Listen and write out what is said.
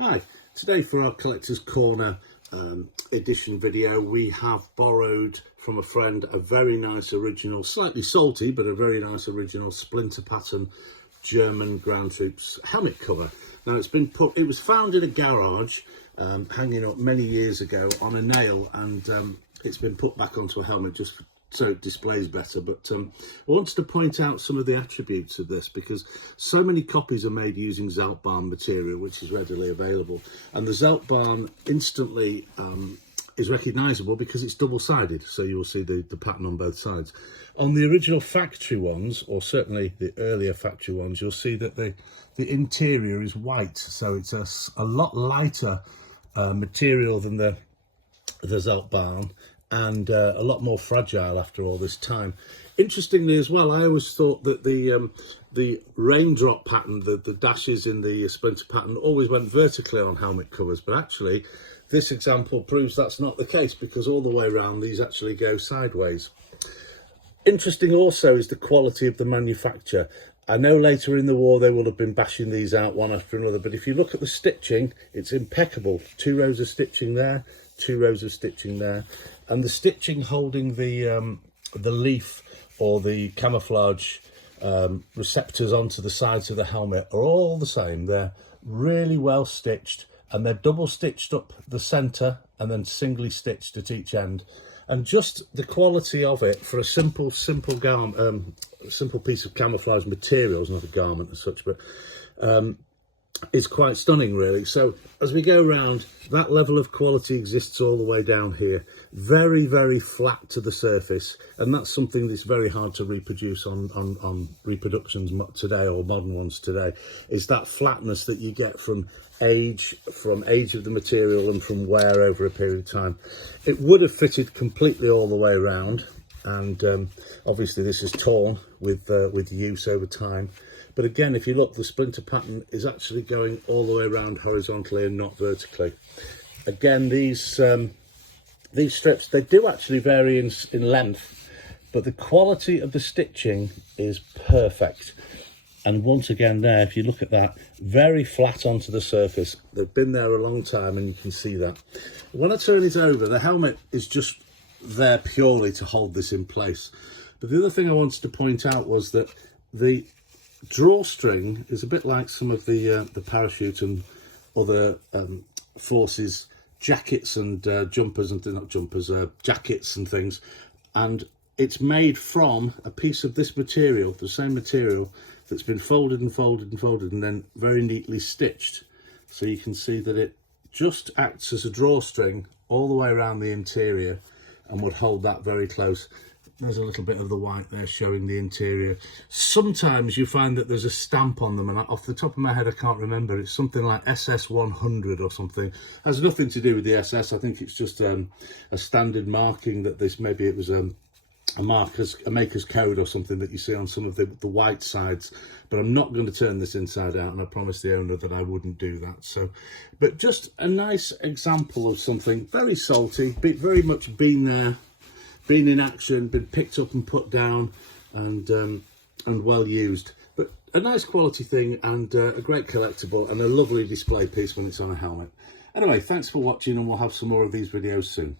Hi, today for our Collector's Corner edition video, we have borrowed from a friend a very nice original, slightly salty, but a very nice original splinter pattern German ground troops helmet cover. Now it was found in a garage hanging up many years ago on a nail, and it's been put back onto a helmet just so it displays better. But I wanted to point out some of the attributes of this, because so many copies are made using Zeltbahn material, which is readily available, and the Zeltbahn instantly is recognisable because it's double-sided, so you'll see the pattern on both sides. On the original factory ones, or certainly the earlier factory ones, you'll see that the interior is white, so it's a lot lighter material than the Zeltbahn, and a lot more fragile after all this time. Interestingly as well, I always thought that the raindrop pattern, the dashes in the splinter pattern, always went vertically on helmet covers, but actually this example proves that's not the case, because all the way around these actually go sideways. Interesting also is the quality of the manufacture. I know later in the war they will have been bashing these out one after another, but if you look at the stitching, it's impeccable. 2 rows of stitching there, 2 rows of stitching there, and the stitching holding the leaf or the camouflage receptors onto the sides of the helmet are all the same. They're really well stitched, and they're double stitched up the center and then singly stitched at each end. And just the quality of it for a simple garment, simple piece of camouflage material, is not a garment as such, but is quite stunning really. So as we go around, that level of quality exists all the way down here, very flat to the surface, and that's something that's very hard to reproduce on reproductions today, or modern ones today, is that flatness that you get from age of the material and from wear over a period of time. It would have fitted completely all the way around, and obviously this is torn with use over time. But again, if you look, the splinter pattern is actually going all the way around horizontally and not vertically. Again, these strips, they do actually vary in length, but the quality of the stitching is perfect. And once again there, if you look at that, very flat onto the surface. They've been there a long time, and you can see that. When I turn it over, the helmet is just there purely to hold this in place. But the other thing I wanted to point out was that the drawstring is a bit like some of the parachute and other forces jackets and jumpers, and not jumpers, jackets and things, and it's made from a piece of this material, the same material, that's been folded and folded and folded and then very neatly stitched. So you can see that it just acts as a drawstring all the way around the interior and would hold that very close. There's a little bit of the white there showing the interior. Sometimes you find that there's a stamp on them, and off the top of my head I can't remember. It's something like SS 100 or something. It has nothing to do with the SS. I think it's just a standard marking that this, maybe it was a maker's code or something that you see on some of the white sides. But I'm not going to turn this inside out, and I promised the owner that I wouldn't do that. So, but just a nice example of something very salty, very much been there, been in action, been picked up and put down, and well used. But a nice quality thing, and a great collectible, and a lovely display piece when it's on a helmet. Anyway, thanks for watching, and we'll have some more of these videos soon.